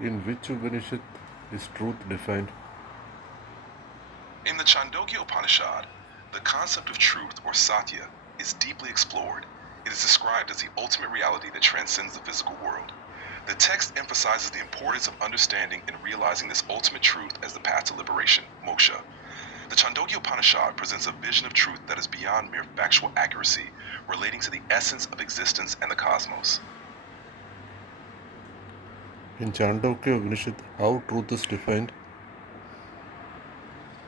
In which Upanishad is truth defined? In the Chandogya Upanishad, the concept of truth or satya is deeply explored. It is described as the ultimate reality that transcends the physical world. The text emphasizes the importance of understanding and realizing this ultimate truth as the path to liberation, moksha. The Chandogya Upanishad presents a vision of truth that is beyond mere factual accuracy, relating to the essence of existence and the cosmos. In Chandogya Upanishad, how truth is defined?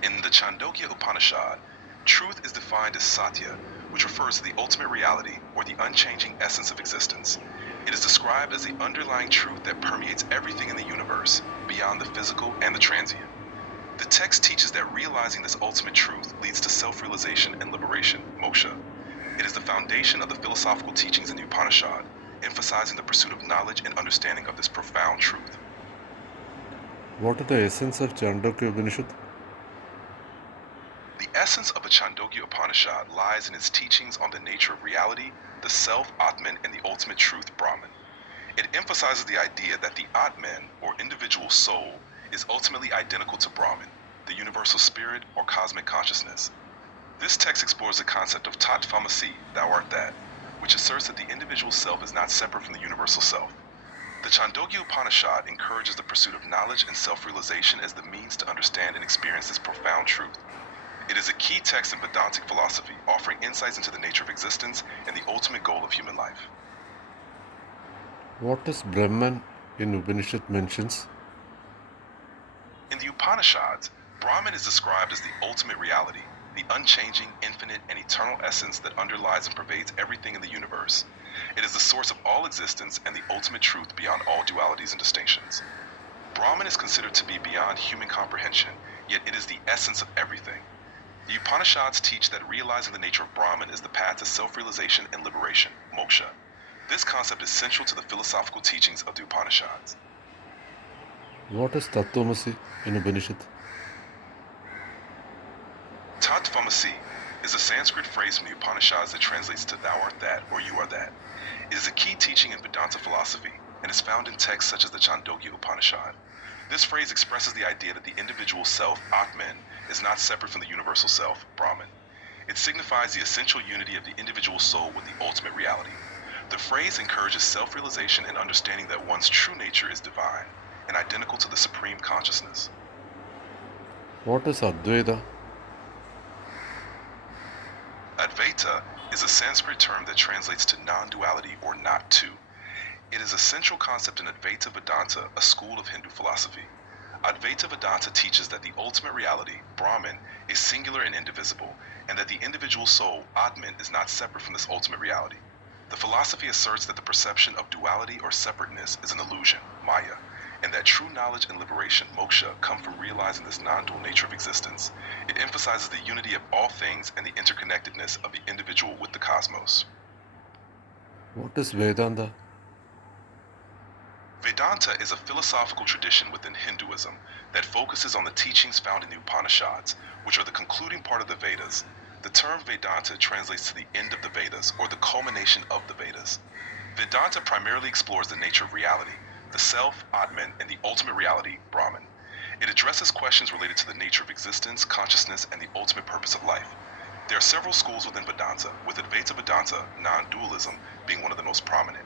In the Chandogya Upanishad, truth is defined as satya, which refers to the ultimate reality or the unchanging essence of existence. It is described as the underlying truth that permeates everything in the universe, beyond the physical and the transient. The text teaches that realizing this ultimate truth leads to self-realization and liberation, moksha. It is the foundation of the philosophical teachings in the Upanishad, emphasizing the pursuit of knowledge and understanding of this profound truth. What is the essence of Chandogya Upanishad? The essence of the Chandogya Upanishad lies in its teachings on the nature of reality, the self, Atman, and the ultimate truth, Brahman. It emphasizes the idea that the Atman, or individual soul, is ultimately identical to Brahman, the universal spirit or cosmic consciousness. This text explores the concept of Tat Famasi, thou art that, which asserts that the individual self is not separate from the universal self. The Chandogya Upanishad encourages the pursuit of knowledge and self-realization as the means to understand and experience this profound truth. It is a key text in Vedantic philosophy, offering insights into the nature of existence and the ultimate goal of human life. What is Brahman in Upanishad mentions? In the Upanishads, Brahman is described as the ultimate reality, the unchanging, infinite, and eternal essence that underlies and pervades everything in the universe. It is the source of all existence and the ultimate truth beyond all dualities and distinctions. Brahman is considered to be beyond human comprehension, yet it is the essence of everything. The Upanishads teach that realizing the nature of Brahman is the path to self-realization and liberation, moksha. This concept is central to the philosophical teachings of the Upanishads. What is Tattvamasi in Upanishad? Tat Tvamasi is a Sanskrit phrase from the Upanishads that translates to thou art that or you are that. It is a key teaching in Vedanta philosophy and is found in texts such as the Chandogya Upanishad. This phrase expresses the idea that the individual self, Atman, is not separate from the universal self, Brahman. It signifies the essential unity of the individual soul with the ultimate reality. The phrase encourages self-realization and understanding that one's true nature is divine and identical to the supreme consciousness. What is Advaita? Advaita is a Sanskrit term that translates to non-duality or not two. It is a central concept in Advaita Vedanta, a school of Hindu philosophy. Advaita Vedanta teaches that the ultimate reality, Brahman, is singular and indivisible, and that the individual soul, Atman, is not separate from this ultimate reality. The philosophy asserts that the perception of duality or separateness is an illusion, Maya, and that true knowledge and liberation, moksha, come from realizing this non-dual nature of existence. It emphasizes the unity of all things and the interconnectedness of the individual with the cosmos. What is Vedanta? Vedanta is a philosophical tradition within Hinduism that focuses on the teachings found in the Upanishads, which are the concluding part of the Vedas. The term Vedanta translates to the end of the Vedas, or the culmination of the Vedas. Vedanta primarily explores the nature of reality, the self, Atman, and the ultimate reality, Brahman. It addresses questions related to the nature of existence, consciousness, and the ultimate purpose of life. There are several schools within Vedanta, with Advaita Vedanta, non-dualism, being one of the most prominent.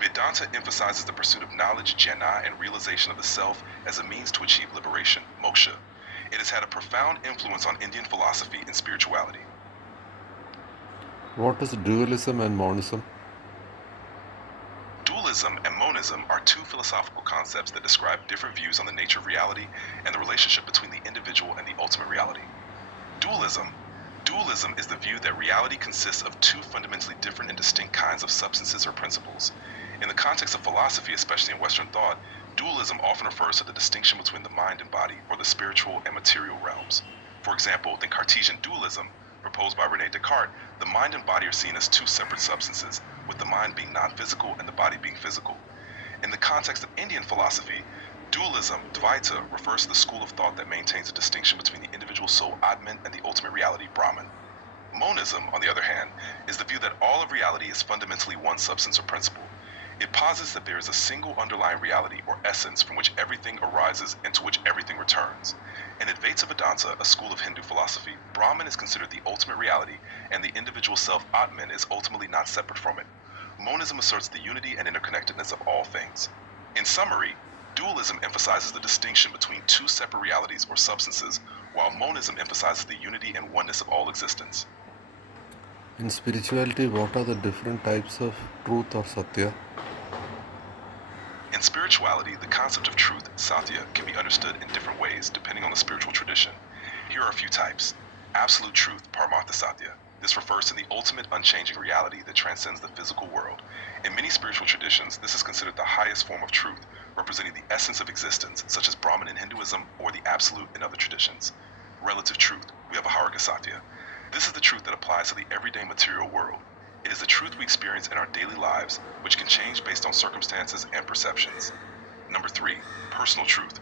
Vedanta emphasizes the pursuit of knowledge, jnana, and realization of the self as a means to achieve liberation, moksha. It has had a profound influence on Indian philosophy and spirituality. What is dualism and monism? Dualism and monism are two philosophical concepts that describe different views on the nature of reality and the relationship between the individual and the ultimate reality. Dualism. Dualism is the view that reality consists of two fundamentally different and distinct kinds of substances or principles. In the context of philosophy, especially in Western thought, dualism often refers to the distinction between the mind and body, or the spiritual and material realms. For example, in Cartesian dualism, proposed by Rene Descartes, the mind and body are seen as two separate substances, with the mind being non-physical and the body being physical. In the context of Indian philosophy, dualism, Dvaita, refers to the school of thought that maintains a distinction between the individual soul, Atman, and the ultimate reality, Brahman. Monism, on the other hand, is the view that all of reality is fundamentally one substance or principle. It posits that there is a single underlying reality or essence from which everything arises and to which everything returns. In Advaita Vedanta, a school of Hindu philosophy, Brahman is considered the ultimate reality, and the individual self, Atman, is ultimately not separate from it. Monism asserts the unity and interconnectedness of all things. In summary, dualism emphasizes the distinction between two separate realities or substances, while monism emphasizes the unity and oneness of all existence. In spirituality, what are the different types of truth or satya? In spirituality, the concept of truth, satya, can be understood in different ways depending on the spiritual tradition. Here are a few types. Absolute truth, Paramartha Satya. This refers to the ultimate unchanging reality that transcends the physical world. In many spiritual traditions, this is considered the highest form of truth, representing the essence of existence, such as Brahman in Hinduism or the absolute in other traditions. Relative truth, we have Aharga Satya. This is the truth that applies to the everyday material world. It is the truth we experience in our daily lives, which can change based on circumstances and perceptions. Number 3, personal truth.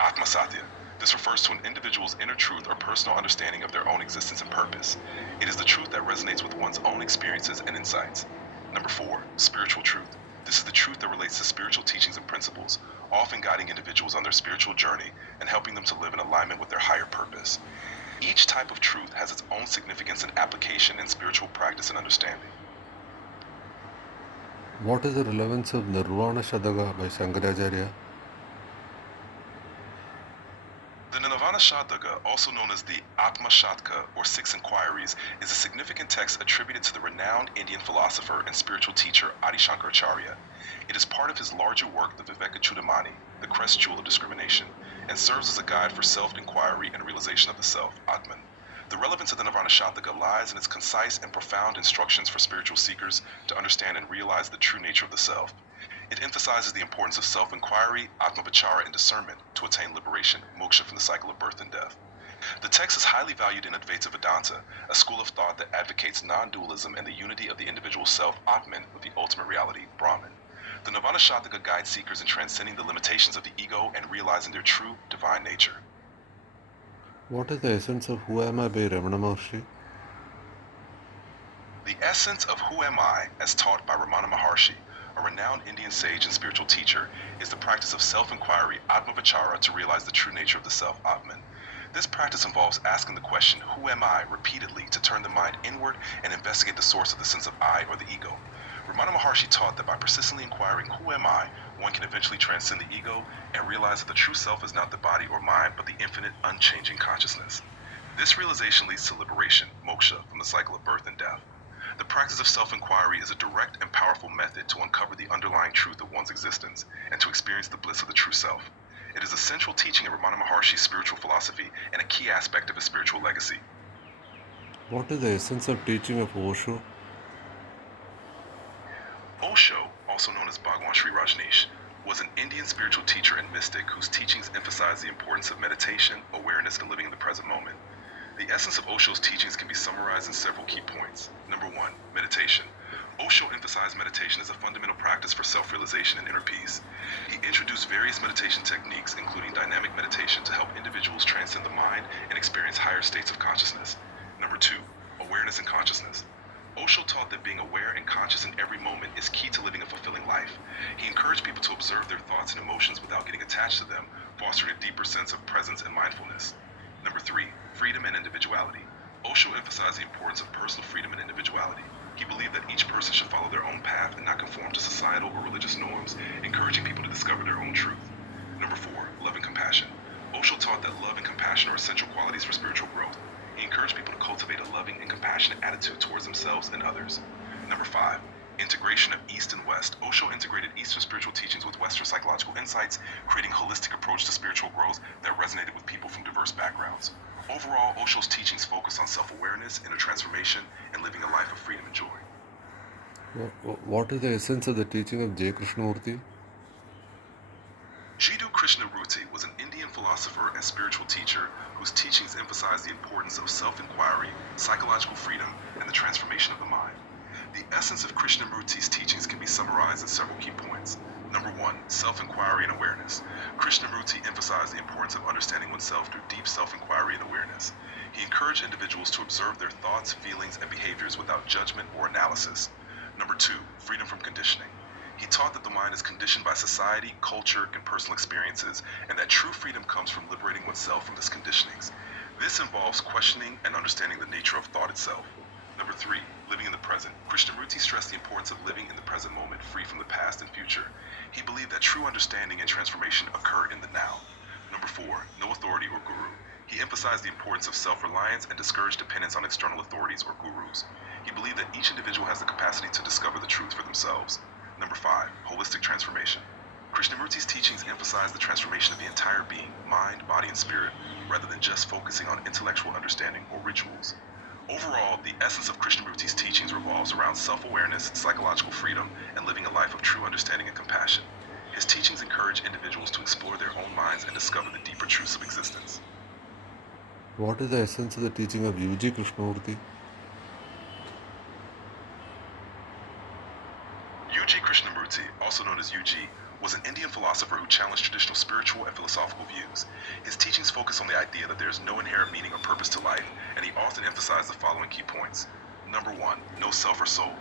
Atma Satya. This refers to an individual's inner truth or personal understanding of their own existence and purpose. It is the truth that resonates with one's own experiences and insights. Number 4, spiritual truth. This is the truth that relates to spiritual teachings and principles, often guiding individuals on their spiritual journey and helping them to live in alignment with their higher purpose. Each type of truth has its own significance and application in spiritual practice and understanding. What is the relevance of nirvana shadaka by Shankaracharya? The Nirvana Shataka, also known as the Atma Shataka or Six Inquiries, is a significant text attributed to the renowned Indian philosopher and spiritual teacher Adi Shankaracharya. It is part of his larger work, the Viveka Chudamani, the crest jewel of discrimination, and serves as a guide for self-inquiry and realization of the self, Atman. The relevance of the Nirvana Shataka lies in its concise and profound instructions for spiritual seekers to understand and realize the true nature of the self. It emphasizes the importance of self-inquiry, atma-vichara, and discernment to attain liberation, moksha from the cycle of birth and death. The text is highly valued in Advaita Vedanta, a school of thought that advocates non-dualism and the unity of the individual self, Atman, with the ultimate reality, Brahman. The Nirvana Shataka guides seekers in transcending the limitations of the ego and realizing their true, divine nature. What is the essence of Who Am I by Ramana Mahrishi? The essence of Who Am I, as taught by Ramana Maharishi, a renowned Indian sage and spiritual teacher, is the practice of self-inquiry, atma-vichara, to realize the true nature of the self, Atman. This practice involves asking the question, who am I, repeatedly, to turn the mind inward and investigate the source of the sense of I or the ego. Ramana Maharishi taught that by persistently inquiring, who am I, one can eventually transcend the ego and realize that the true self is not the body or mind, but the infinite, unchanging consciousness. This realization leads to liberation, moksha, from the cycle of birth and death. The practice of self-inquiry is a direct and powerful method to uncover the underlying truth of one's existence and to experience the bliss of the true self. It is a central teaching of Ramana Maharishi's spiritual philosophy and a key aspect of his spiritual legacy. What is the essence of teaching of Osho? Osho, also known as Bhagwan Sri Rajneesh, was an Indian spiritual teacher and mystic whose teachings emphasize the importance of meditation, awareness, and living in the present moment. The essence of Osho's teachings can be summarized in several key points. Number 1, meditation. Osho emphasized meditation as a fundamental practice for self-realization and inner peace. He introduced various meditation techniques, including dynamic meditation, to help individuals transcend the mind and experience higher states of consciousness. Number 2, awareness and consciousness. Osho taught that being aware and conscious in every moment is key to living a fulfilling life. He encouraged people to observe their thoughts and emotions without getting attached to them, fostering a deeper sense of presence and mindfulness. Number 3, freedom and individuality. Osho emphasized the importance of personal freedom and individuality. He believed that each person should follow their own path and not conform to societal or religious norms, encouraging people to discover their own truth. Number 4, love and compassion. Osho taught that love and compassion are essential qualities for spiritual growth. He encouraged people to cultivate a loving and compassionate attitude towards themselves and others. Number 5, integration of East and West. Osho integrated Eastern spiritual teachings with Western psychological insights, creating a holistic approach to spiritual growth that resonated with people from diverse backgrounds. Overall, Osho's teachings focus on self-awareness, inner transformation, and living a life of freedom and joy. What is the essence of the teaching of J. Krishnamurthy? Jiddu Krishnamurthy was an Indian philosopher and spiritual teacher whose teachings emphasized the importance of self-inquiry, psychological freedom, and the transformation of the mind. The essence of Krishnamurthy's teachings can be summarized in several key points. Number 1, self-inquiry and awareness. Krishnamurthy emphasized the importance of understanding oneself through deep self-inquiry and awareness. He encouraged individuals to observe their thoughts, feelings, and behaviors without judgment or analysis. Number 2, freedom from conditioning. He taught that the mind is conditioned by society, culture, and personal experiences, and that true freedom comes from liberating oneself from these conditionings. This involves questioning and understanding the nature of thought itself. Number 3, living in the present. Krishnamurti stressed the importance of living in the present moment, free from the past and future. He believed that true understanding and transformation occur in the now. Number 4, no authority or guru. He emphasized the importance of self-reliance and discouraged dependence on external authorities or gurus. He believed that each individual has the capacity to discover the truth for themselves. Number 5, holistic transformation. Krishnamurti's teachings emphasize the transformation of the entire being, mind, body, and spirit, rather than just focusing on intellectual understanding or rituals. Overall, the essence of Krishnamurti's teachings revolves around self-awareness, psychological freedom, and living a life of true understanding and compassion. His teachings encourage individuals to explore their own minds and discover the deeper truths of existence. What is the essence of the teaching of UG Krishnamurti? U.G. Krishnamurti, also known as U.G., was an Indian philosopher who challenged traditional spiritual and philosophical views. His teachings focus on the idea that there is no inherent meaning or purpose to life, and he often emphasized the following key points. Number 1, no self or soul.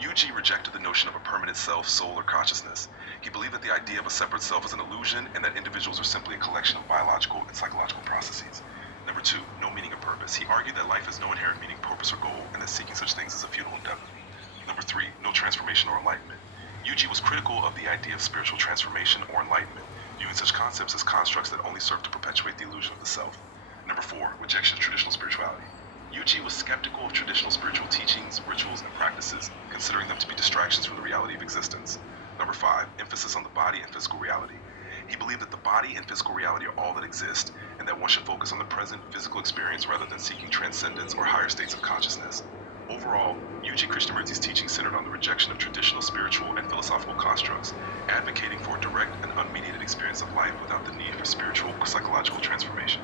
U.G. rejected the notion of a permanent self, soul, or consciousness. He believed that the idea of a separate self is an illusion and that individuals are simply a collection of biological and psychological processes. Number 2, no meaning or purpose. He argued that life has no inherent meaning, purpose, or goal, and that seeking such things is a futile endeavor. Number 3, no transformation or enlightenment. Yuji was critical of the idea of spiritual transformation or enlightenment, viewing such concepts as constructs that only serve to perpetuate the illusion of the self. Number 4, rejection of traditional spirituality. Yuji was skeptical of traditional spiritual teachings, rituals, and practices, considering them to be distractions from the reality of existence. Number 5, emphasis on the body and physical reality. He believed that the body and physical reality are all that exist, and that one should focus on the present physical experience rather than seeking transcendence or higher states of consciousness. Overall, U.G. Krishnamurti's teaching centered on the rejection of traditional spiritual and philosophical constructs, advocating for a direct and unmediated experience of life without the need for spiritual or psychological transformation.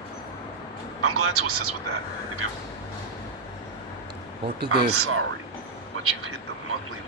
I'm glad to assist with that. What is I'm the sorry, but you've hit the monthly